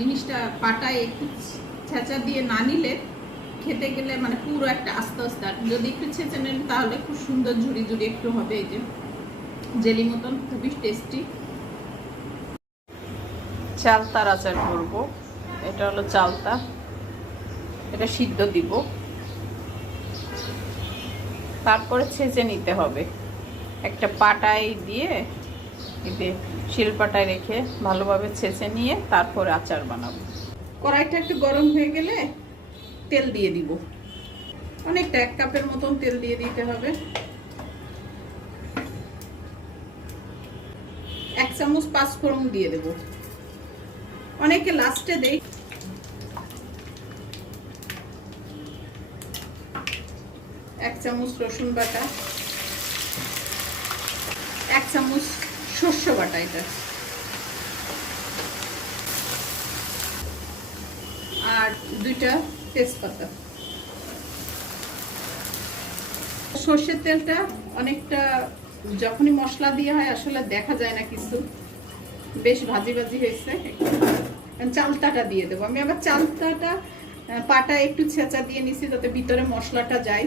জিনিসটা পাটায় একটু ছেঁচা দিয়ে না নিলে খেতে গেলে মানে পুরো একটা আস্তে আস্তে। যদি একটু ছেঁচে নেন তাহলে খুব সুন্দর ঝুড়ি ঝুড়ি একটু হবে এই যে। জেলি মতন, খুবই টেস্টি চালতার আচার করব। এটা হলো চালতা। এটা সিদ্ধ দিব। তারপরে ছেঁচে নিতে হবে। একটা পাটায় দিয়ে এতে শিলপাটায় রেখে ভালোভাবে ছেঁচে নিয়ে তারপরে আচার বানাবো। কড়াইটা একটু গরম হয়ে গেলে তেল দিয়ে দিব। অনেকটা এক কাপের মতন তেল দিয়ে দিতে হবে। এক চামচ পাঁচ ফোড়ন দিয়ে দেব। অনেকে লাস্টে দেই। এক চামচ রসুন বাটা। এক চামচ শস্য বাটা এটা। আর দুইটা তেজপাতা। সর্ষের তেলটা অনেকটা যখনই মশলা দিয়ে হয়, আসলে দেখা যায় না কিছু। বেশ ভাজি ভাজি হয়েছে। চালতাটা দিয়ে দেবো। আমি আবার চালতাটা পাটা একটু ছেঁচা দিয়ে নিছি, যাতে ভিতরে মশলাটা যায়।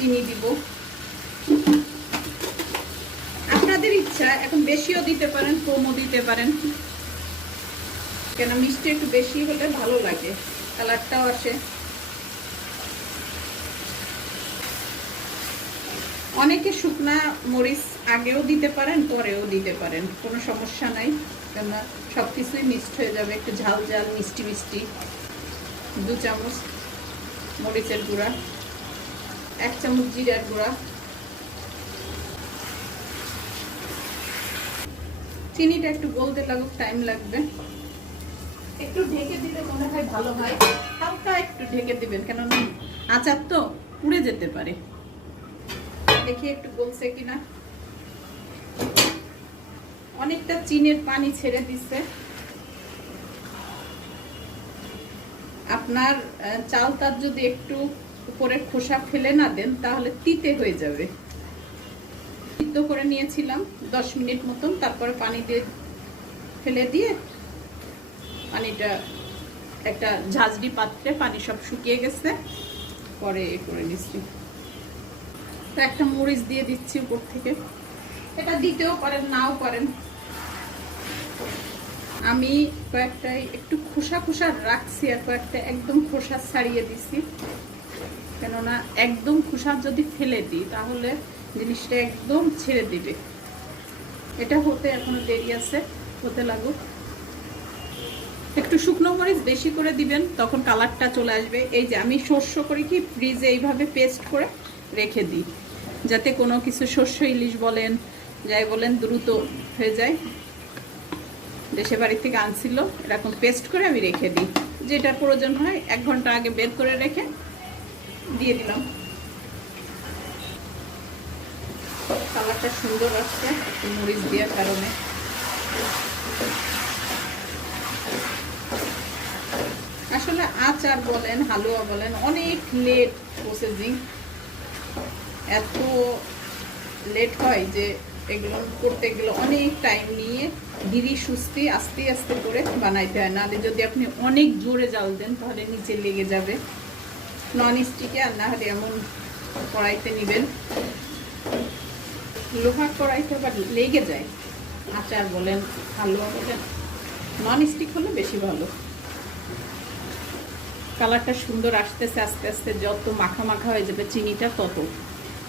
চিনি দিব। আপনাদের ইচ্ছা, এখন বেশিও দিতে পারেন, কমও দিতে পারেন। কেন মিষ্টি একটু বেশি হলে ভালো লাগে, কালারটাও আসে। অনেকে শুকনা মরিচ আগেও দিতে পারেন, পরেও দিতে পারেন, কোনো সমস্যা নাই। কেননা সব কিছুই মিক্সড হয়ে যাবে, একটু ঝাল ঝাল, মিষ্টি মিষ্টি। দু চামচ মরিচের গুঁড়া। এক চামচ জিরার গুঁড়া। চিনিটা একটু গলতে লাগুক টাইম লাগবে। একটু ঢেকে দিলে মনে হয় ভালো হয়। হালকা একটু ঢেকে দিবেন কেন আচার তো পুড়ে যেতে পারে। দেখি একটু গলছে কিনা। অনেকটা চিনের পানি ছেড়ে দিচ্ছে আপনার আহ, চালটার যদি একটু উপরে খোসা ফেলে না দেন, তাহলে তিতে হয়ে যাবে। সিদ্ধ করে নিয়েছিলাম দশ মিনিট মতন, তারপরে পানি দিয়ে ফেলে দিয়ে পানিটা একটা ঝাঁঝরি পাত্রে পানি সব শুকিয়ে গেছে, পরে এ করে নিচ্ছি। তো একটা মরিচ দিয়ে দিচ্ছি উপর থেকে। এটা দিতেও পারেন, নাও পারেন। আমি কয়েকটা একটু খোসা খোসা রাখছি, আর কয়েকটা একদম খোসা ছাড়িয়ে দিছি কেননা একদম খোসা যদি ফেলে দিই, তাহলে জিনিসটা একদম ছেড়ে দিবে। এটা হতে এখনও দেরি আছে, হতে লাগুক। একটু শুকনো মরিচ বেশি করে দিবেন, তখন কালারটা চলে আসবে। এই যে আমি শস্য করে কি ফ্রিজে এইভাবে পেস্ট করে রেখে দিই, যাতে কোনো কিছু শস্য ইলিশ বলেন, যাই বলেন, দ্রুত হয়ে যায়। দেশে বাড়ি থেকে আনছিল, এরকম পেস্ট করে আমি রেখে দিই। যেটা প্রয়োজন হয়, এক ঘণ্টা আগে বের করে রেখে দিয়ে দিলাম। কালারটা সুন্দর আসছে একটু মরিচ দেওয়ার কারণে। আসলে আচার বলেন, হালুয়া বলেন, অনেক লেট প্রসেসিং এত লেট হয় যে এগুলো করতে গেলে অনেক টাইম নিয়ে ধীরে সুস্থে, আস্তে আস্তে করে বানাইতে হয়। নাহলে যদি আপনি অনেক জোরে জাল দেন, তাহলে নিচে লেগে যাবে। নন স্টিকে আর না হলে এমন কড়াইতে নেবেন। লোহার কড়াইতে আবার লেগে যায়। আচার বলেন, হালুয়া বলেন নন স্টিক হলে বেশি ভালো। কালারটা সুন্দর আসতেছে, আস্তে আস্তে যত মাখা মাখা হয়ে যাবে চিনিটা তত।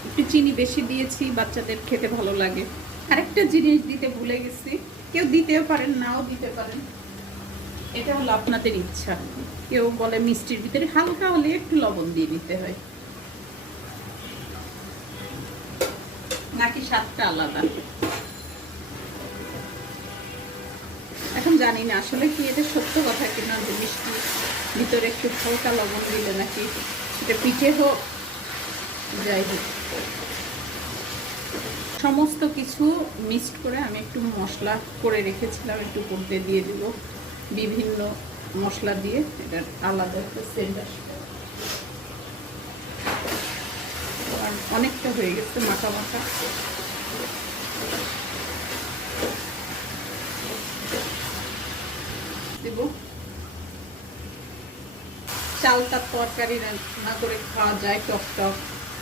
একটু চিনি বেশি দিয়েছি, বাচ্চাদের খেতে ভালো লাগে। আরেকটা জিনিস দিতে ভুলে গেছি। কেউ দিতেও পারেন, নাও দিতে পারেন। এটা হলো আপনাদের ইচ্ছা। কেউ বলে মিষ্টির ভিতরে হালকা হলে একটু লবণ দিয়ে দিতে হয়। নাকি স্বাদটা আলাদা? এখন জানি না, আসলে কি এটা সত্য কথা কিনা যে মিষ্টি ভিতরে একটু হালকা লবণ দিলে নাকি এটা পিঠে হোক, যাই হোক। সমস্ত কিছু মিক্সড করে আমি একটু মশলা করে রেখেছিলাম, একটু করতে দিয়ে দিব। বিভিন্ন মশলা দিয়ে এটার আলাদা একটা সেন্ট অনেকটা হয়ে গেছে মাখা মাখা। দেব। চালতার তরকারি রান্না করে খাওয়া যায়, টক টক।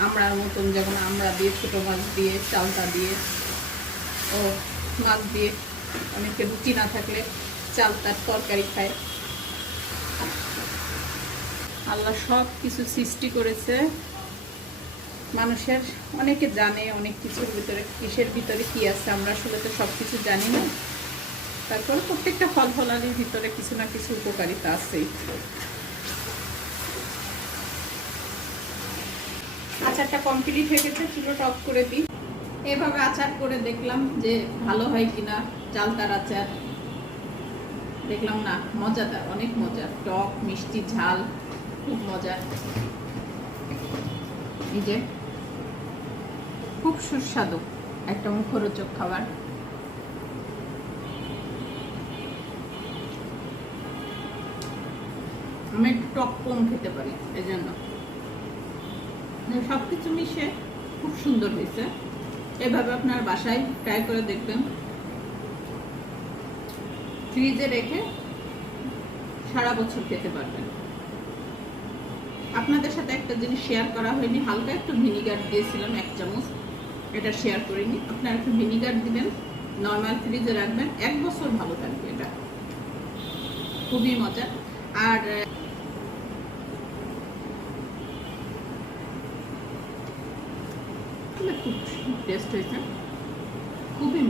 আমড়ার মতন যেমন আমড়া দিয়ে, ছোটো মাছ দিয়ে, চালটা দিয়ে, ও মাছ দিয়ে। অনেকে রুটি না থাকলে চালতার তরকারি খায়। আল্লাহ সব কিছু সৃষ্টি করেছে। মানুষের অনেকে জানে, অনেক কিছুর ভিতরে কিসের ভিতরে কি আছে, আমরা আসলে তো সব কিছু জানি না। তারপর প্রত্যেকটা ফল ফলালির ভিতরে কিছু না কিছু উপকারিতা আছেই। আচারটা কমপ্লিট হয়ে গেছে, চুলোটা অফ করে দিই। এভাবে আচার করে দেখলাম যে ভালো হয় কিনা, চালতার আচার। দেখলাম না, মজাদার, অনেক মজা টক, মিষ্টি, ঝাল, খুব মজা এই যে, খুব সুস্বাদু একটা মুখরোচক খাবার। আমি একটু টক কম খেতে পারি এই জন্য সব কিছু মিশে খুব সুন্দর হয়েছে। এভাবে আপনার বাসায় ট্রাই করে দেখবেন। ফ্রিজে রেখে সারা বছর খেতে পারবেন। আপনাদের সাথে একটা জিনিস শেয়ার করা হয়নি, হালকা একটু ভিনিগার দিয়েছিলাম, এক চামচ। এটা শেয়ার করিনি আপনারা একটু ভিনিগার দিবেন নর্মাল ফ্রিজে রাখবেন, এক বছর ভালো থাকবে এটা। খুবই মজা আর খুব টেস্ট হয়েছে। খুবই